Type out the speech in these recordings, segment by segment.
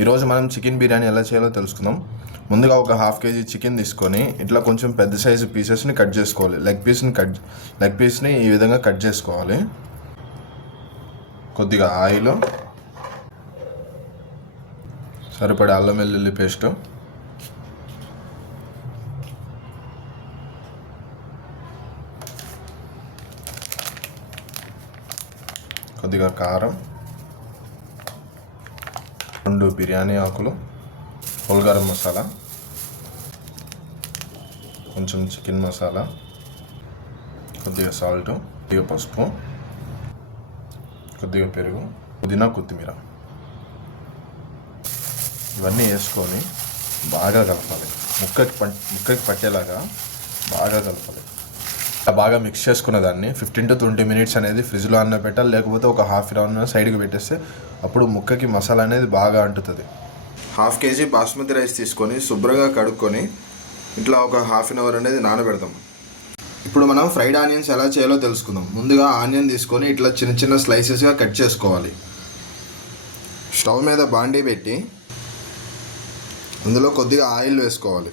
ఈరోజు మనం చికెన్ బిర్యానీ ఎలా చేయాలో తెలుసుకుందాం. ముందుగా ఒక హాఫ్ కేజీ చికెన్ తీసుకొని ఇట్లా కొంచెం పెద్ద సైజు పీసెస్ని కట్ చేసుకోవాలి. లెగ్ పీస్ని ఈ విధంగా కట్ చేసుకోవాలి. కొద్దిగా ఆయిల్, సరిపడే అల్లం వెల్లుల్లి పేస్ట్, కొద్దిగా కారం, 2 బిర్యానీ ఆకులు, హోల్ గరం మసాలా, కొంచెం చికెన్ మసాలా, కొద్దిగా సాల్ట్, కొద్దిగా పసుపు, కొద్దిగా పెరుగు, పుదీనా, కొత్తిమీర ఇవన్నీ వేసుకొని బాగా కలపాలి. ముక్కకి పట్టేలాగా బాగా కలపాలి. బాగా మిక్స్ చేసుకున్న దాన్ని 15 to 20 minutes అనేది ఫ్రిడ్జ్లో అన్న పెట్టాలి. లేకపోతే ఒక హాఫ్ అన్ అవర్ సైడ్కి పెట్టేస్తే అప్పుడు ముక్కకి మసాలా అనేది బాగా అంటుతుంది. హాఫ్ కేజీ బాస్మతి రైస్ తీసుకొని శుభ్రంగా కడుక్కొని ఇట్లా ఒక హాఫ్ అన్ అవర్ అనేది నానబెడతాం. ఇప్పుడు మనం ఫ్రైడ్ ఆనియన్స్ ఎలా చేయాలో తెలుసుకుందాం. ముందుగా ఆనియన్ తీసుకొని ఇట్లా చిన్న చిన్న స్లైసెస్గా కట్ చేసుకోవాలి. స్టవ్ మీద బాండీ పెట్టి అందులో కొద్దిగా ఆయిల్ వేసుకోవాలి.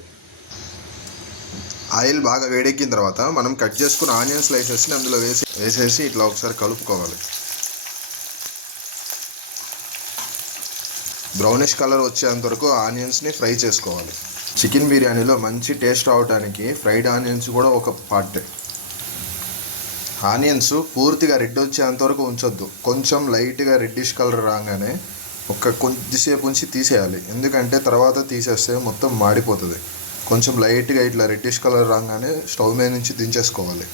ఆయిల్ బాగా వేడెక్కిన తర్వాత మనం కట్ చేసుకున్న ఆనియన్ స్లైసెస్ని అందులో వేసేసి ఇట్లా ఒకసారి కలుపుకోవాలి. బ్రౌనిష్ కలర్ వచ్చేంత వరకు ఆనియన్స్ని ఫ్రై చేసుకోవాలి. చికెన్ బిర్యానీలో మంచి టేస్ట్ అవడానికి ఫ్రైడ్ ఆనియన్స్ కూడా ఒక పార్ట్. ఆనియన్స్ పూర్తిగా రెడ్ వచ్చేంత వరకు ఉంచొద్దు. కొంచెం లైట్గా రెడ్డిష్ కలర్ రాగానే కొద్దిసేపు ఉంచి తీసేయాలి. ఎందుకంటే తర్వాత తీసేస్తే మొత్తం మాడిపోతుంది. కొంచెం లైట్గా ఇట్లా రెడ్డిష్ కలర్ రాగానే స్టవ్ మీద నుంచి దించేసుకోవాలి.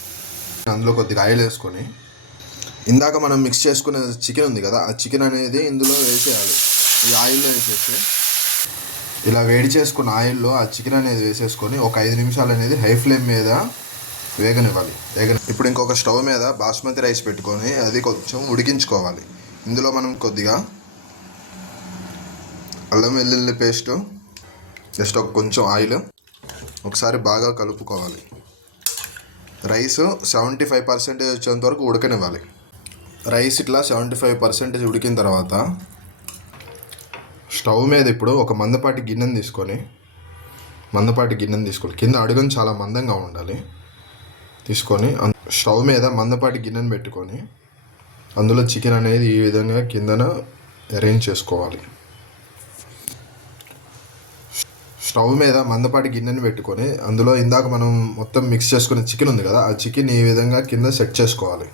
అందులో కొద్దిగా ఆయిల్ వేసుకొని ఇందాక మనం మిక్స్ చేసుకునే చికెన్ ఉంది కదా, ఆ చికెన్ అనేది ఇందులో వేసేయాలి. ఈ ఆయిల్లో వేసేసి ఇలా వేడి చేసుకున్న ఆయిల్లో ఆ చికెన్ అనేది వేసేసుకొని ఒక 5 నిమిషాలు అనేది హై ఫ్లేమ్ మీద వేగనివ్వాలి. ఇప్పుడు ఇంకొక స్టవ్ మీద బాస్మతి రైస్ పెట్టుకొని అది కొంచెం ఉడికించుకోవాలి. ఇందులో మనం కొద్దిగా అల్లం వెల్లుల్లి పేస్ట్, జస్ట్ కొంచెం ఆయిల్, ఒకసారి బాగా కలుపుకోవాలి. రైస్ 75% వచ్చేంత వరకు ఉడకనివ్వాలి. రైస్ ఇట్లా 75% ఉడికిన తర్వాత స్టవ్ మీద ఇప్పుడు ఒక మందపాటి గిన్నెని తీసుకోవాలి. కింద అడుగుని చాలా మందంగా ఉండాలి. తీసుకొని స్టవ్ మీద మందపాటి గిన్నెని పెట్టుకొని అందులో చికెన్ అనేది ఈ విధంగా కిందన అరేంజ్ చేసుకోవాలి. స్టవ్ మీద మందపాటి గిన్నెని పెట్టుకొని అందులో ఇందాక మనం మొత్తం మిక్స్ చేసుకునే చికెన్ ఉంది కదా, ఆ చికెన్ ఈ విధంగా కింద సెట్ చేసుకోవాలి.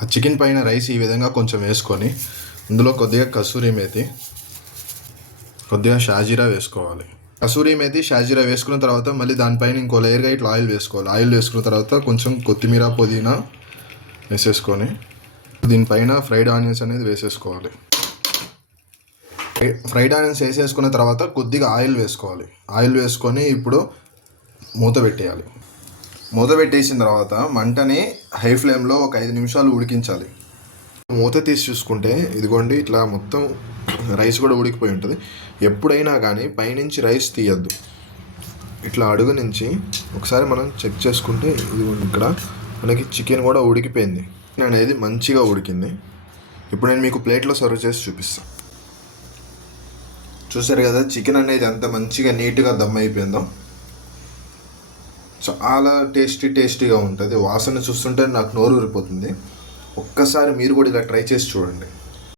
ఆ చికెన్ పైన రైస్ ఈ విధంగా కొంచెం వేసుకొని అందులో కొద్దిగా కసూరి మేతి, కొద్దిగా షాజీరా వేసుకోవాలి. కసూరి మేతి, షాజీరా వేసుకున్న తర్వాత మళ్ళీ దానిపైన ఇంకో లేయర్గా ఇట్లా ఆయిల్ వేసుకోవాలి. ఆయిల్ వేసుకున్న తర్వాత కొంచెం కొత్తిమీర, పుదీనా వేసేసుకొని దీనిపైన ఫ్రైడ్ ఆనియన్స్ అనేది వేసేసుకోవాలి. ఫ్రైడ్ ఆనియన్స్ వేసేసుకున్న తర్వాత కొద్దిగా ఆయిల్ వేసుకోవాలి. ఆయిల్ వేసుకొని ఇప్పుడు మూత పెట్టేయాలి. మూత పెట్టేసిన తర్వాత మంటని హై ఫ్లేమ్లో ఒక 5 నిమిషాలు ఉడికించాలి. మూత తీసి చూసుకుంటే ఇదిగోండి ఇట్లా మొత్తం రైస్ కూడా ఉడికిపోయి ఉంటుంది. ఎప్పుడైనా కానీ పైనుంచి రైస్ తీయద్దు. ఇట్లా అడుగు నుంచి ఒకసారి మనం చెక్ చేసుకుంటే ఇదిగోండి ఇక్కడ మనకి చికెన్ కూడా ఉడికిపోయింది. అనేది మంచిగా ఉడికింది. ఇప్పుడు నేను మీకు ప్లేట్లో సర్వ్ చేసి చూపిస్తాను. చూసారు కదా చికెన్ అనేది ఎంత మంచిగా నీట్గా దమ్ అయిపోయిందో. చాలా టేస్టీగా ఉంటుంది. వాసన చూస్తుంటే నాకు నోరు ఊరిపోతుంది. ఒక్కసారి మీరు కూడా ఇలా ట్రై చేసి చూడండి.